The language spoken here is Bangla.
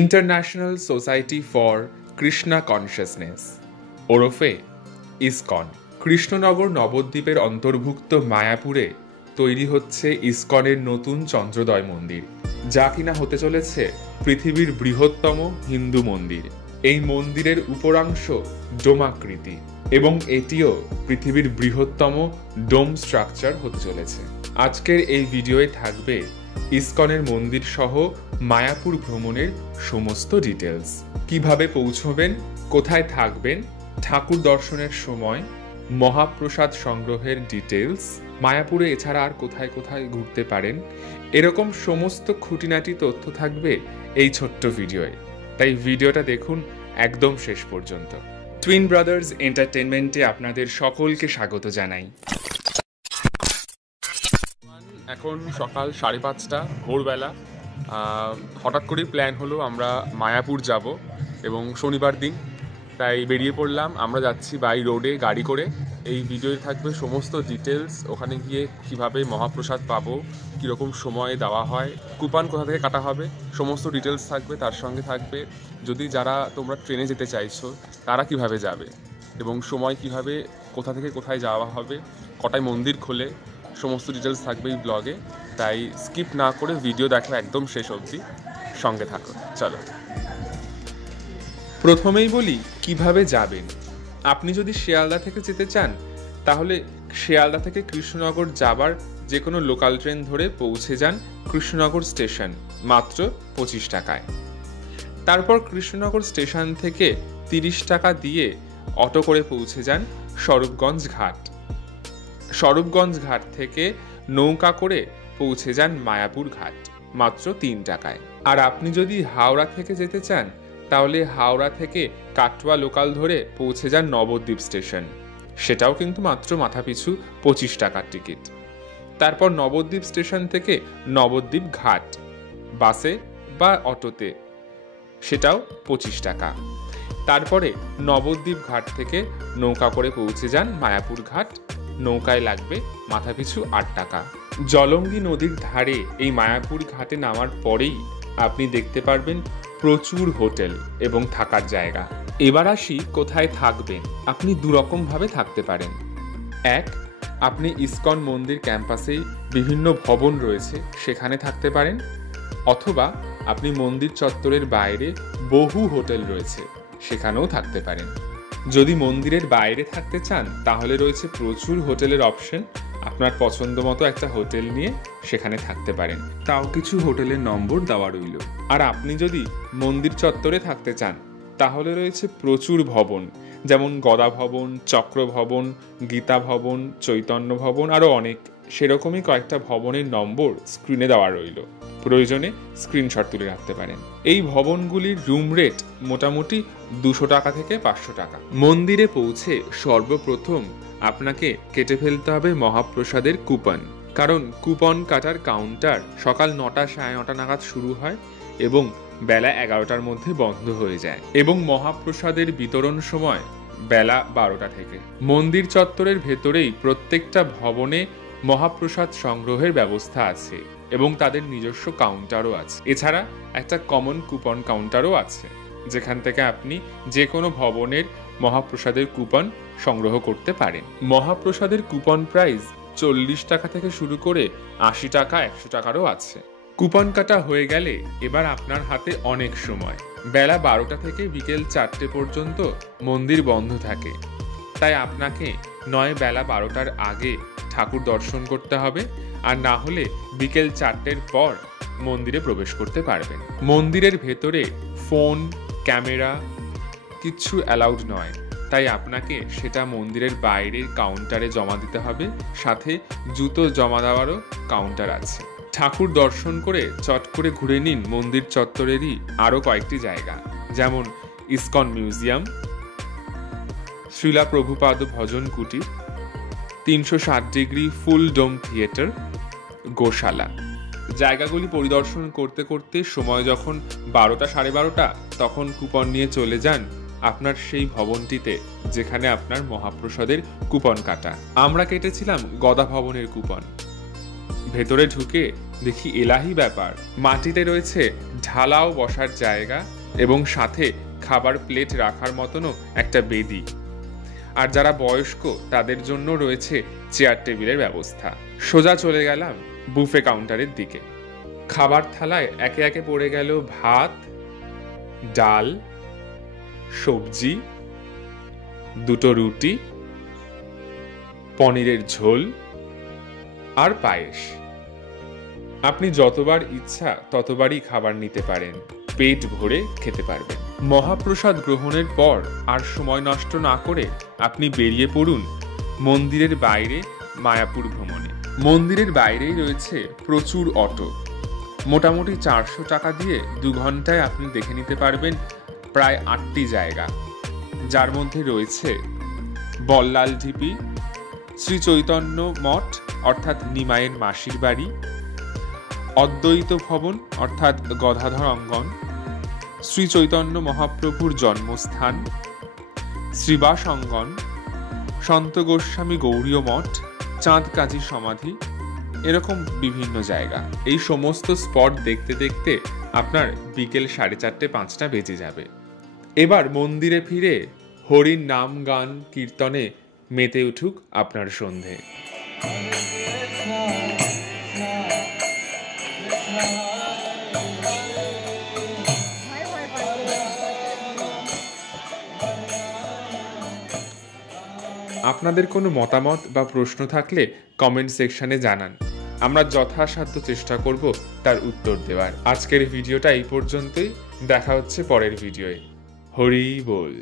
International society for Krishna consciousness ওরফে ইসকন কৃষ্ণনগর নবদ্বীপের অন্তর্ভুক্ত মায়াপুরে তৈরি হচ্ছে ইসকনের নতুন চন্দ্রোদয় মন্দির, যা কিনা হতে চলেছে পৃথিবীর বৃহত্তম হিন্দু মন্দির। এই মন্দিরের উপরাংশ ডোমাকৃতি এবং এটিও পৃথিবীর বৃহত্তম ডোম স্ট্রাকচার হতে চলেছে। আজকের এই ভিডিওয়ে থাকবে ইসকনের মন্দির সহ মায়াপুর ভ্রমণের সমস্ত ডিটেলস, কিভাবে পৌঁছবেন, কোথায় থাকবেন, ঠাকুর দর্শনের সময়, মহাপ্রসাদ সংগ্রহের ডিটেলস, মায়াপুরে এছাড়া আর কোথায় কোথায় ঘুরতে পারেন, এরকম সমস্ত খুঁটিনাটি তথ্য থাকবে এই ছোট্ট ভিডিওয়ে। তাই ভিডিওটা দেখুন একদম শেষ পর্যন্ত। টুইন ব্রাদার্স এন্টারটেনমেন্টে আপনাদের সকলকে স্বাগত জানাই। এখন সকাল 5:30 ভোরবেলা। হঠাৎ করেই প্ল্যান হলো আমরা মায়াপুর যাব এবং শনিবার দিন, তাই বেরিয়ে পড়লাম। আমরা যাচ্ছি বাই রোডে গাড়ি করে। এই ভিডিওতে থাকবে সমস্ত ডিটেলস, ওখানে গিয়ে কিভাবে মহাপ্রসাদ পাবো, কীরকম সময়ে দেওয়া হয়, কুপন কোথা থেকে কাটা হবে, সমস্ত ডিটেলস থাকবে। তার সঙ্গে থাকবে যদি যারা তোমরা ট্রেনে যেতে চাইছো তারা কিভাবে যাবে এবং সময় কিভাবে, কোথা থেকে কোথায় যাওয়া হবে, কটায় মন্দির খোলে, সমস্ত ডিটেলস থাকবে এই ব্লগে। তাই স্কিপ না করে ভিডিও দেখো একদম শেষ অবধি, সঙ্গে থাকো। চলো প্রথমেই বলি কিভাবে যাবেন। আপনি যদি শিয়ালদা থেকে যেতে চান তাহলে শিয়ালদা থেকে কৃষ্ণনগর যাবার যে কোনো লোকাল ট্রেন ধরে পৌঁছে যান কৃষ্ণনগর স্টেশন মাত্র 25 টাকায়। তারপর কৃষ্ণনগর স্টেশন থেকে 30 টাকা দিয়ে অটো করে পৌঁছে যান স্বরূপগঞ্জ ঘাট। স্বরূপগঞ্জ ঘাট থেকে নৌকা করে পৌঁছে যান মায়াপুর ঘাট মাত্র 3 টাকায়। আর আপনি যদি হাওড়া থেকে যেতে চান তাহলে হাওড়া থেকে কাটোয়া লোকাল ধরে পৌঁছে যান নবদ্বীপ স্টেশন, সেটাও কিন্তু মাত্র মাথাপিছু 25 টাকার টিকিট। তারপর নবদ্বীপ স্টেশন থেকে নবদ্বীপ ঘাট বাসে বা অটোতে, সেটাও 25 টাকা। তারপরে নবদ্বীপ ঘাট থেকে নৌকা করে পৌঁছে যান মায়াপুর ঘাট, নৌকায় লাগবে মাথাপিছু 8 টাকা। জলঙ্গি নদীর ধারে এই মায়াপুর ঘাটে নামার পরেই আপনি দেখতে পারবেন প্রচুর হোটেল এবং থাকার জায়গা। এবার আসি কোথায় থাকবেন। আপনি দুরকমভাবে থাকতে পারেন। এক, আপনি ইসকন মন্দির ক্যাম্পাসেই বিভিন্ন ভবন রয়েছে সেখানে থাকতে পারেন, অথবা আপনি মন্দির চত্বরের বাইরে বহু হোটেল রয়েছে সেখানেও থাকতে পারেন। যদি মন্দিরের বাইরে থাকতে চান তাহলে রয়েছে প্রচুর হোটেলের অপশন। আপনার পছন্দ মতো একটা হোটেল নিয়ে সেখানে থাকতে পারেন, তাও কিছু হোটেলের নম্বর দেওয়া রইল। আর আপনি যদি মন্দির চত্বরে থাকতে চান তাহলে রয়েছে প্রচুর ভবন, যেমন গদা ভবন, চক্র ভবন, গীতা ভবন, চৈতন্য ভবন, আরও অনেক। সেরকমই কয়েকটা ভবনের নম্বর স্ক্রিনে দেওয়া রইল, প্রয়োজনে স্ক্রিনশট তুলে রাখতে পারেন। এই ভবনগুলির রুম রেট মোটামুটি 200 টাকা থেকে 500 টাকা। মন্দিরে পৌঁছে সর্বপ্রথম আপনাকে কেটে ফেলতে হবে মহাপ্রসাদের কুপন, কারণ কুপন কাটার কাউন্টার সকাল 9টা 9:30 নাগাদ শুরু হয় এবং বেলা 11টার মধ্যে বন্ধ হয়ে যায়, এবং মহাপ্রসাদের বিতরণ সময় বেলা 12টা থেকে। মন্দির চত্বরের ভেতরেই প্রত্যেকটা ভবনে মহাপ্রসাদ সংগ্রহের ব্যবস্থা আছে এবং তাদের নিজস্ব কাউন্টারও আছে। এছাড়া একটা কমন কুপন কাউন্টারও আছে, যেখান থেকে আপনি যে কোনো ভবনের মহাপ্রসাদের কুপন সংগ্রহ করতে পারেন। মহাপ্রসাদের কুপন প্রাইস 40 টাকা থেকে শুরু করে 80 টাকা, 100 টাকারও আছে। কুপন কাটা হয়ে গেলে এবার আপনার হাতে অনেক সময়। বেলা 12টা থেকে বিকেল 4টে পর্যন্ত মন্দির বন্ধ থাকে, তাই আপনাকে নয় বেলা 12টার আগে ঠাকুর দর্শন করতে হবে, আর না হলে বিকেল 4টের পর মন্দিরে প্রবেশ করতে পারবেন। মন্দিরের ভেতরে ফোন, ক্যামেরা কিচ্ছু অ্যালাউড নয়, তাই আপনাকে সেটা মন্দিরের বাইরের কাউন্টারে জমা দিতে হবে। সাথে জুতো জমা দেওয়ারও কাউন্টার আছে। ঠাকুর দর্শন করে চট করে ঘুরে নিন মন্দির চত্বরেরই আরও কয়েকটি জায়গা, যেমন ইসকন মিউজিয়াম, শ্রীলা প্রভুপাদ ভজন কুটির, 360 ডিগ্রি ফুল ডোম থিয়েটার, গোশালা। জায়গাগুলি পরিদর্শন করতে করতে সময় যখন 12টা 12:30 তখন কুপন নিয়ে চলে যান আপনার সেই ভবনটিতে যেখানে আপনার মহাপ্রসাদের কুপন কাটা। আমরা কেটেছিলাম গদা ভবনের কুপন। ভেতরে ঢুকে দেখি এলাহি ব্যাপার, মাটিতে রয়েছে ঢালাও বসার জায়গা এবং সাথে খাবার প্লেট রাখার মতনও একটা বেদি। আর যারা বয়স্ক তাদের জন্য রয়েছে চেয়ার টেবিলের ব্যবস্থা। সোজা চলে গেলাম বুফে কাউন্টারের দিকে। খাবার থালায় একে একে পড়ে গেল ভাত, ডাল, সবজি, দুটো রুটি, পনিরের ঝোল আর পায়েস। আপনি যতবার ইচ্ছা ততবারই খাবার নিতে পারেন, পেট ভরে খেতে পারবেন। মহাপ্রসাদ গ্রহণের পর আর সময় নষ্ট না করে আপনি বেরিয়ে পড়ুন মন্দিরের বাইরে মায়াপুর ভ্রমণে। মন্দিরের বাইরেই রয়েছে প্রচুর অটো। মোটামুটি 400 টাকা দিয়ে 2 ঘন্টায় আপনি দেখে নিতে পারবেন প্রায় 8টি জায়গা, যার মধ্যে রয়েছে বল্লাল ঢিপি, শ্রী চৈতন্য মঠ অর্থাৎ নিমাইয়ের মাসির বাড়ি, অদ্বৈত ভবন অর্থাৎ গদাধর অঙ্গন, শ্রী চৈতন্য মহাপ্রভুর জন্মস্থান, শ্রীবাস অঙ্গন, সন্ত গোস্বামী গৌড়ীয় মঠ, চাঁদ কাজী সমাধি, এরকম বিভিন্ন জায়গা। এই সমস্ত স্পট দেখতে দেখতে আপনার বিকেল 4:30-5টা বেজে যাবে। এবার মন্দিরে ফিরে হরির নাম গান কীর্তনে মেতে উঠুক আপনার সন্ধে। আপনাদের কোনো মতামত বা প্রশ্ন থাকলে কমেন্ট সেকশনে জানান, আমরা যথাসাধ্য চেষ্টা করব তার উত্তর দেওয়ার। আজকের ভিডিওটা এই পর্যন্তই, দেখা হচ্ছে পরের ভিডিওয়ে। হরি বল।